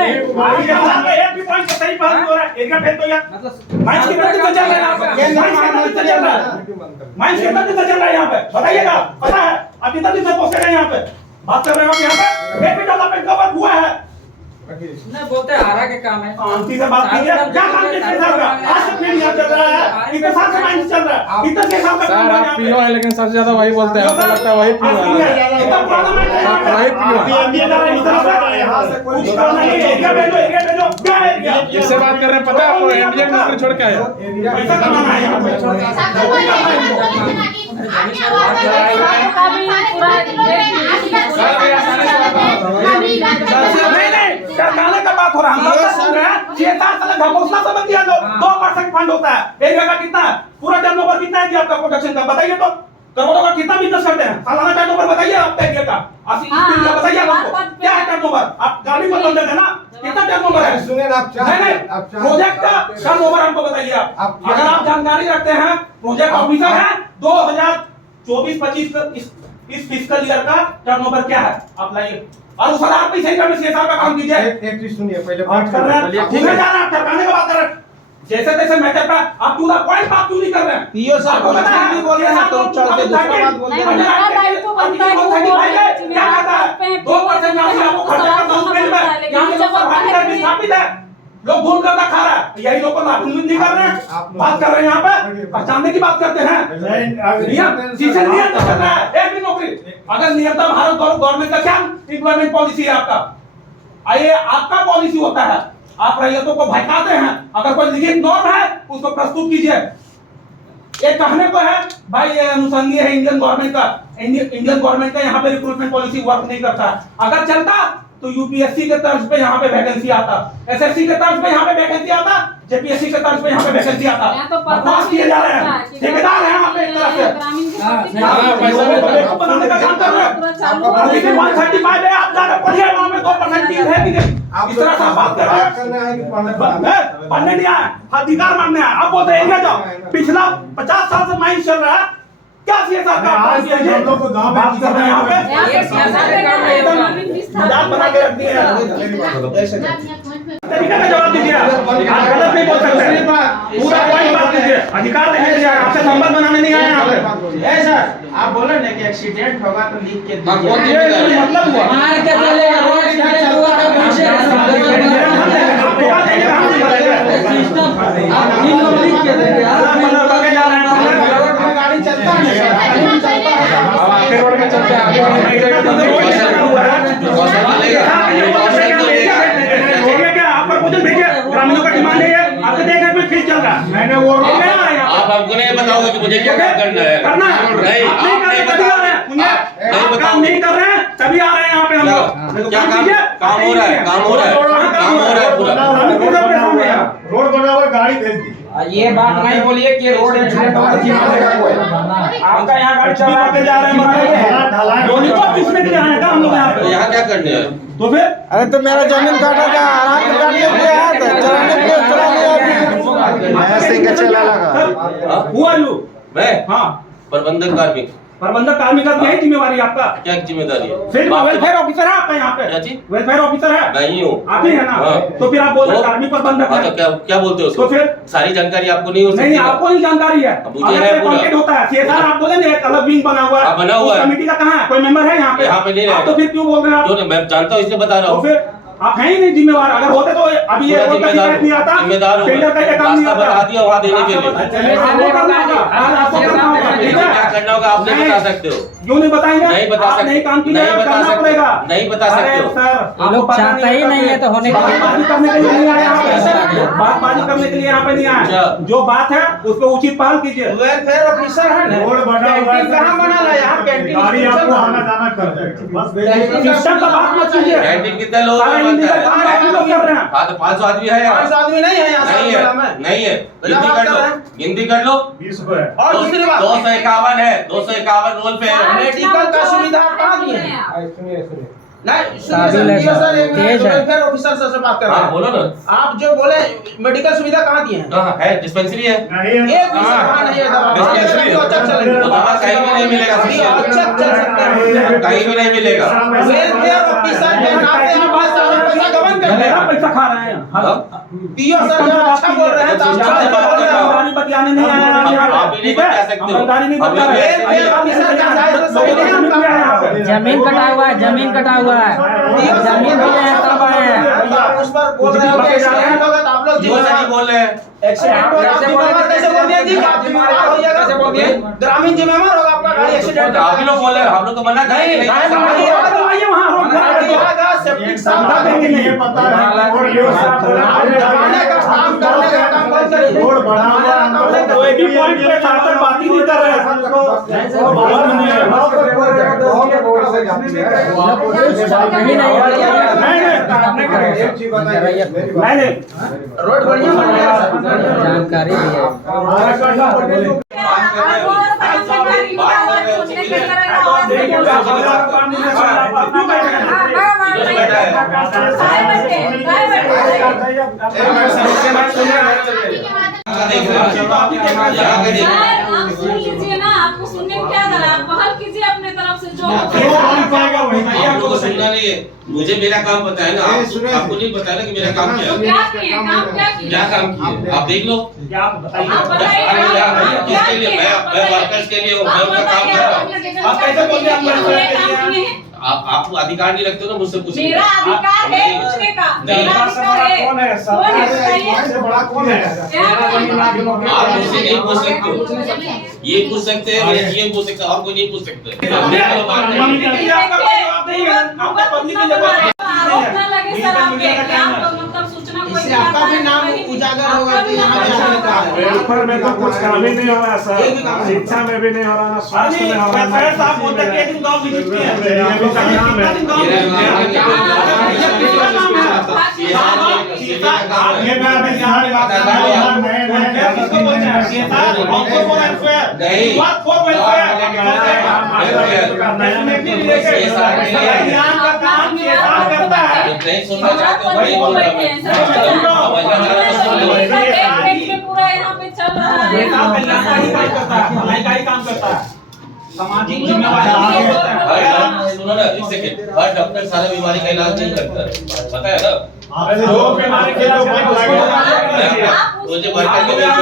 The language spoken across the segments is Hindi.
एक भी पॉइंट सही बात हो रहा है, एक भेज दो यार। माइंस कितना दिन से चल रहा है यहाँ पे? माइंस कितना दिन से चल रहा है यहाँ पे? बताइएगा, पता है? आप कितना दिन से पोस्टेड है यहाँ पे? बात कर रहे हो यहाँ पे? एक भी डेवलपमेंट कवर हुआ है? नहीं बोलते आरा के काम है। शांति से बात कीजिए। क्या काम किसके साथ का? आज से फिर यहाँ चल रहा है, इतने साल से माइंस चल रहा है, इतने के साथ का काम सर आप पीओ है, लेकिन सबसे ज्यादा वही बोलते हैं, आपको लगता है वही पीओ है। इतना पुराना माइंस है यहाँ पे। वही पीओ है। यहाँ से कुछ नहीं, एरिया भेजो, क्या एरिया? किससे बात कर रहे हैं पता है आपको? इंडियन मिलिट्री छोड़ के आए हो। पैसा कमाना है यहाँ पे। नहीं, सरकाने का बात हो रहा है, हम लोग तो सुन रहे हैं। 6-7 साल का घोषणा समझ दिया, जो 2% फंड होता है एरिया का, कितना है? पूरा टर्नओवर कितना है जी आपका प्रोडक्शन का? बताइए तो, करोड़ों का कितना बिजनेस करते हैं? सालाना टर्नओवर बताइए आपका एरिया का, 80 का बताइए आपको क्या है टर्नओवर? आप गाड़ी में बंद देते ना, कितना टर्नओवर है? सुने ना आप नहीं, प्रोजेक्ट का टर्नओवर हमको बताइए आप। अगर आप जानकारी रखते हैं, प्रोजेक्ट ऑफिसर है, 2024-25 इस फिस्कल ईयर का टर्नओवर क्या है? आप लाइए और उस आधार पे सही करने 6 साल का काम कीजिए। एक चीज सुनिए, पहले बात कर रहे हैं, सुनने जा रहे हैं, ठरकाने का बात कर रहे हैं। जैसे तैसे मैटर पे आप टू द पॉइंट बात क्यों नहीं कर रहे हैं? पीओ साहब आपको पता है, बोल रहे हैं तो चलते दूसरा बात बोल रहे हैं। क्या कहता है? 2% राशि आपको खर्चा करना उस बिल में, यहाँ के लोग सरकारी में स्थापित है, लोग भूल करता खा रहा है, यही लोग को लाभन्वित नहीं कर रहे हैं। बात कर रहे हैं यहाँ पे, पहचानने की बात करते हैं। नियम शीशे नियम तो कर रहा है, एक भी नौकरी। अगर नियमता भारत गवर्नमेंट का क्या एम्प्लॉयमेंट पॉलिसी है आपका? ये आपका पॉलिसी होता है, आप रैयतों को भटकाते हैं। अगर कोई लिखित नॉर्म है उसको प्रस्तुत कीजिए। ये कहने को है भाई ये अनुसंधान है इंडियन गवर्नमेंट का, इंडियन गवर्नमेंट का यहाँ पे रिक्रूटमेंट पॉलिसी वर्क नहीं करता। अगर चलता तो यूपीएससी के तर्ज पे यहाँ पे वैकेंसी आता, एसएससी के तर्ज पे यहाँ पे वैकेंसी आता, जेपीएससी के तर्ज पे यहाँ पे वैकेंसी आता। बकवास किए जा रहे हैं, ठेकेदार हैं यहाँ पे एक तरह से। पैसा बनाने का काम कर रहे हैं। लेकिन 135 है, आप जाकर पढ़िए वहाँ पे 2% फीस है कि नहीं? इस तरह से बात कर रहे हैं। पढ़ने नहीं आए, अधिकार मांगने आए। आप बोलते हैं जाओ, पिछला 50 साल से माइंस चल रहा है, क्या सीएसआर का बात कर रहे हैं यहाँ पे? मजाक बना के रख दिए हैं। तरीके का जवाब दीजिए, आप गलत नहीं बोल सकते, पूरा पॉइंट बात कीजिए। अधिकार नहीं दिया, आपसे संबंध बनाने नहीं आए यहाँ पे। ऐसा आप बोले ना कि एक्सीडेंट होगा तो लिख के ये मतलब हुआ मार के चलेगा, रोड साइड हुआ तो पीछे सिस्टम आप इन लोग लिख के देंगे यार। मतलब लगे जा रहे हैं, रोड में गाड़ी चलता है, आगे रोड में चलते हैं, आगे रोड में ग्रामीणों का डिमांड है, आपके देखने में फिर चल रहा है। मैंने वो आप हमको नहीं बताओगे कि मुझे क्या करना है? करना नहीं, आप नहीं बताओगे, काम नहीं कर रहे हैं तभी आ रहे हैं यहाँ पे हम लोग। क्या काम हो रहा है? काम हो रहा है पूरा। रोड बना हुआ, गाड़ी भेज दी। ये बात नहीं बोलिए कि रोड एक्सीडेंट होगा तो जिम्मेदार कोई। आपका यहाँ गाड़ी चला के जा रहे हैं, यूनिफॉर्म किसने दिया है हम लोग यहाँ पे? यहाँ क्या करने हैं? तो फिर अरे तो मेरा जमीन काटा था, आराम से काट लिया था, चलाने के लिए चला लिया। ऐसे का चला लगा। हुआ यू मैं हाँ प्रबंधक कार्मिक। प्रबंधक कार्मिक का यही जिम्मेवारी है आपका? क्या जिम्मेदारी है? फिर वेलफेयर ऑफिसर है आपका यहाँ पे? क्या चीज? वेलफेयर ऑफिसर है? नहीं हूँ। आप ही है ना? हाँ। तो फिर आप बोल रहे तो- कार्मिक प्रबंधक हाँ, तो है? क्या बोलते हो उसको? तो फिर सारी जानकारी आपको नहीं हो सकती? नहीं, आपको नहीं जानकारी है। अब मुझे है पूरा। कॉन्टेक्ट होता है सीएसआर, आप बोले ना एक अलग विंग बना हुआ है। हाँ, बना हुआ है। कमेटी का कहाँ है? कोई मेंबर है यहाँ पे? यहाँ पे नहीं आप रहेगा। तो फिर क्यों बोल रहे हैं आप? क्यों नहीं? मैं जानता हूँ, इसलिए बता रहा तो हूँ। फिर आप हैं ही नहीं जिम्मेवार। अगर होते तो अभी ये रोड का शिकायत नहीं आता, जिम्मेदार हूँ। टेंडर का ये काम नहीं रास्ता बता आता। दिया वहाँ देने के लिए। आपको करना होगा, आज आपको करना होगा, ठीक है? क्या करना होगा आप नहीं बता सकते हो। क्यों नहीं बताएंगे? नहीं बता आप सकते। नहीं काम कीजिए, नहीं बता करना सकते। पड़ेगा। नहीं बता सकते हो। सर, ये लोग चाहता ही नहीं है तो होने का बातबाजी करने के लिए नहीं आए यहाँ पे। बातबाजी करने के लिए यहाँ पे नहीं आए। जो बात है उसको उचित पहल कीजिए। वेलफेयर ऑफिसर है ना, रोड बना हुआ है, कैंटीन कहाँ बना ला? यहाँ कैंटीन गाड़ी आपको आना जाना कर जाएगा, बस सिस्टम का बात मत कीजिए। कैंटीन कितने लोग सारे बनता illegal काम है? आप ही लोग कर रहे हैं। हाँ तो 500 आदमी है यहाँ। 500 आदमी नहीं है यहाँ नहीं सारा में। है, नहीं है। तो गिनती जवाब कर कर लो, रहे हैं। गिनती कर लो। 20 रुपए। और दूसरी बात, 251 है, 251 रोल पे है। मेडिकल का सुविधा आप कहाँ दिए हैं? सुनिए सुनिए, नहीं सुनिए सर, एक मिनट, वेलफेयर ऑफिसर सर से बात कर रहे हाँ हैं। बोलो ना। आप जो बोले मेडिकल सुविधा कहाँ दिए हैं? हाँ है, डिस्पेंसरी है। नहीं है। एक भी सुविधा नहीं है दवा। डिस्पेंसरी है। अच्छा चलेगा। तो दवा कहीं भी नहीं मिलेगा। अच्छा चल सकता है। कहीं भी नहीं मिलेगा। वेलफेयर ऑफिसर के नाते आप 5 साल में पियो सर जब अच्छा बोल रहे हैं तो आप अच्छा बोल रहे हैं। गाड़ी बतियाने नहीं आए हैं यहाँ पे, ठीक है? हम गाड़ी नहीं बता रहे हैं। जमीन कटा हुआ है, जमीन कटा हुआ है, जमीन भी है तब आए हैं। आप उस पर बोल रहे हो कि एक्सीडेंट होगा तो आप लोग नहीं बोल रहे हैं। एक्सीडेंट होगा आप जिम्मेवार कैसे बोल दिए जी? आप जिम्मेवार होइएगा कैसे बोल दिए? ग्रामीण जिम्मेवार होगा आपका गाड़ी एक्सीडेंट आप ही लोग बोल रहे हैं, हम लोग तो मना करेंगे नहीं। आइए वहाँ रोड का सेफ्टी साफ देंगे नहीं पता है का काम करने का काम कौन करेगा? रोड बढ़ाना कोई भी पॉइंट पे खातर बात ही नहीं कर रहे हैं। नहीं रोड बढ़िया बन गया जानकारी आप सुन लीजिए ना, आपको सुनने में क्या डर है? आप पहल कीजिए अपने तरफ से जो आप लोगों को सुनना नहीं है, मुझे मेरा काम पता है ना। आपको नहीं पता ना कि मेरा काम क्या है। क्या किए? काम क्या किए? क्या काम किए आप देख लो। आप बताइए किसके लिए? मैं वर्कर्स के लिए हूँ, मैं उनका काम कर रहा हूँ। आप कैसे बोलते हैं? आप अधिकार नहीं रखते हो ना मुझसे पूछने मेरा अधिकार है पूछने का। मेरा अधिकार है। कौन है बताइए? बड़ा कौन है? आप मुझसे नहीं पूछ सकते। ये पूछ सकते हैं, ये पूछ सकते हैं, और कोई नहीं पूछ सकते। आरोप न लगे सर आपके, आप मतलब सूचना कोई इससे आपका भी नाम उजागर होगा कि यहाँ जाने का है। वेलफेयर में तो कुछ काम ही नहीं हो रहा सर, शिक्षा में भी नहीं हो रहा, ना स्वास्थ्य में हो रहा है। साहब बोलते हैं कि गांव विजिट किए हैं। नहीं सुनना चाहते हो नहीं बोल रहा पूरा यहाँ पे चल रहा है। काम करता है सामाजिक जिम्मेवारी। सुनो ना एक सेकंड, हर डॉक्टर सारे बीमारी का इलाज नहीं करता, पता है ना? जो बीमारी के मुझे वर्कर के आप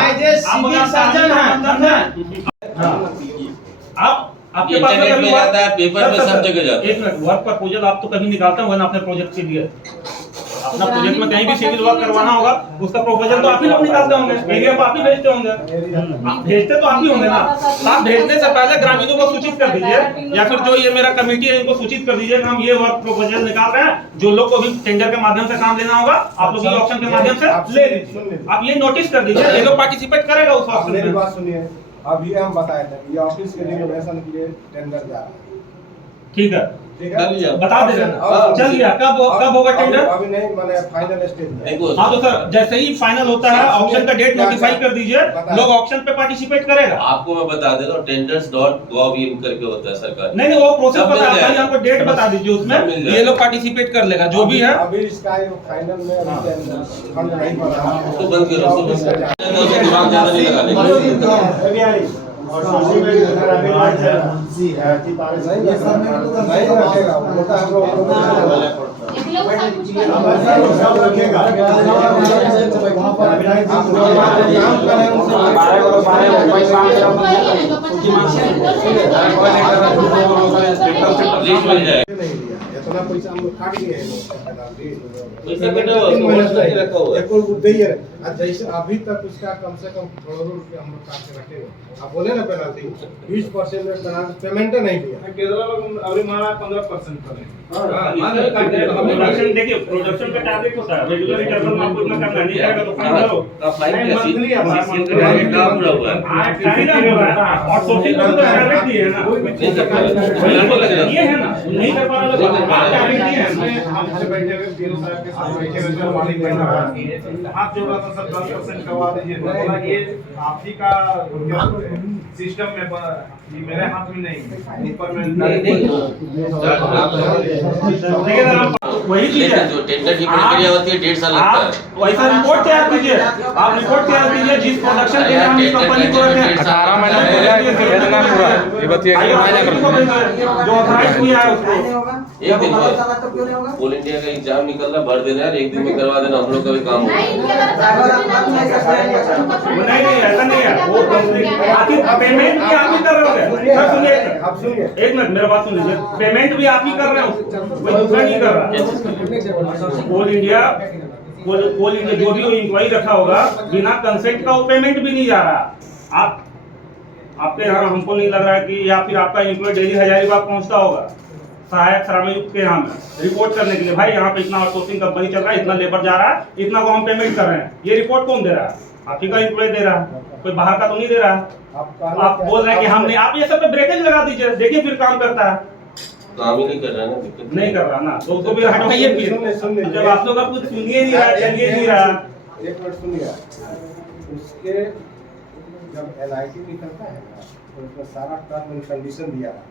एज सिविल सर्जन हैं। आप आपके पास इंटरनेट में आता है, पेपर में सब जगह जाता है। एक मिनट, वर्क प्रपोजल आप तो कभी निकालते होंगे ना अपने प्रोजेक्ट के लिए। अपना प्रोजेक्ट में कहीं भी सिविल वर्क करवाना होगा, उसका प्रपोजल तो आप ही लोग निकालते होंगे, एरिया को आप ही भेजते होंगे। आप भेजते तो आप ही होंगे ना। आप भेजने से पहले ग्रामीणों को सूचित कर दीजिए, या फिर जो ये मेरा कमेटी है इनको सूचित कर दीजिए कि हम ये वर्क प्रपोजल निकाल रहे हैं। जो लोग को भी टेंडर के माध्यम से काम लेना होगा, आप लोग ये ऑप्शन के माध्यम से ले लीजिए। आप ये नोटिस कर दीजिए, ये लोग पार्टिसिपेट करेगा उस ऑप्शन में। मेरी बात सुनिए, अभी हम बताए थे ये ऑफिस के रिनोवेशन के लिए टेंडर जा रहा है। ठीक है, ठीक है, बता दे चल गया। कब होगा टेंडर? अभी नहीं, मैंने फाइनल स्टेज में। हाँ तो सर जैसे ही फाइनल होता है ऑप्शन का डेट नोटिफाई कर दीजिए, लोग ऑप्शन पे पार्टिसिपेट करेगा। आपको मैं बता दे रहा हूँ, tenders.gov.in करके होता है सरकार। नहीं वो प्रोसेस पता है, हमको डेट बता दीजिए, उसमें ये लोग पार्टिसिपेट कर लेगा जो भी है। अभी इसका फाइनल में फंड नहीं बना, तो बंद करो, दिमाग ज्यादा नहीं लगाने। और सोशल में अगर अभी आज है नहीं रखेगा, होता है हम लोग सब रखेगा। वहाँ पर इतना पैसा हम लोग काट लिए जैसे अभी तक उसका कम से कम करोड़ों रुपया हम लोग काट के रखेगा। आप बोले ना पेनल्टी 20% में पेमेंट नहीं दिया। केरला में अभी हमारा 15% देखिए प्रोडक्शन का टारगेट होता है, रेगुलर इंटरवल आपको इतना करना नहीं करेगा तो फाइन करो। और सोशल तो डायरेक्ट ही है ना, ये है ना, नहीं कर पा रहा डायरेक्ट ही है। हमसे बैठे हुए बीएल साहब के साथ बैठे हुए मालिक बन रहा है, हाथ जोड़ रहा था सर 10% करवा दीजिए। ये आप ही का सिस्टम में ये मेरे हाथ में नहीं है ऊपर में वही चीज है जो टेंडर की प्रक्रिया होती है 1.5 साल लगता है। आप वैसा रिपोर्ट तैयार कीजिए, आप रिपोर्ट तैयार कीजिए जिस प्रोडक्शन के लिए हम इस कंपनी को रखे हैं 18 महीना पूरा कितना पूरा ये बताइए आइए, जो ऑथराइज किया है उसको एक दिन में ऑल इंडिया का एग्जाम निकल रहा, भर देना है, एक दिन में करवा देना, हम लोग का भी काम होगा। नहीं ऐसा नहीं है, वो कंपनी आखिर पेमेंट भी आप ही कर रहे हो। सर सुनिए एक मिनट मेरा बात सुन लीजिए, पेमेंट भी आप ही कर रहे हो, कोई दूसरा नहीं कर रहा। कोल इंडिया जो भी इंक्वायरी रखा होगा बिना कंसेंट का वो पेमेंट भी नहीं जा रहा। आपके यहाँ हमको नहीं लग रहा है कि या फिर आपका एम्प्लॉय डेली हजारीबाग पहुंचता होगा सहायक श्रमयुक्त के यहाँ रिपोर्ट करने के लिए, भाई यहाँ पे इतना आउटसोर्सिंग कंपनी चल रहा है, इतना लेबर जा रहा है, इतना को हम पेमेंट कर रहे हैं। ये रिपोर्ट कौन दे रहा है? आप ही का एम्प्लॉय दे रहा है, कोई बाहर का तो नहीं दे रहा। आप बोल रहे हैं कि हमने, आप ये सब पे ब्रेकेज लगा दीजिए, देखिए फिर काम करता है। काम ही नहीं कर रहा है ना, दिक्कत नहीं कर रहा ना तो उसको भी हटवाइए फिर। जब आप लोग अब कुछ सुनिए नहीं रहा, चलिए नहीं रहा। एक मिनट सुनिए, उसके जब एनआईटी निकलता है ना तो उसमें सारा टर्म एंड कंडीशन दिया है।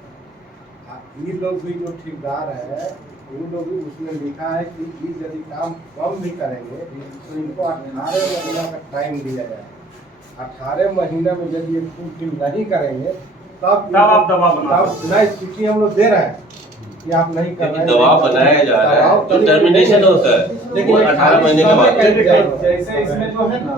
ये लोग भी जो ठेकेदार है उन लोग भी उसमें लिखा है कि ये यदि काम कम भी करेंगे तो इनको 18 महीना का टाइम दिया जाए। 18 महीना में यदि ये फुल नहीं करेंगे तब आप दबाव बनाओ। नहीं, क्योंकि हम लोग दे रहे हैं कि आप नहीं कर रहे हैं, दबाव बनाया जा रहा है तो टर्मिनेशन होता है, लेकिन वो 18 महीने के बाद। जैसे इसमें जो है ना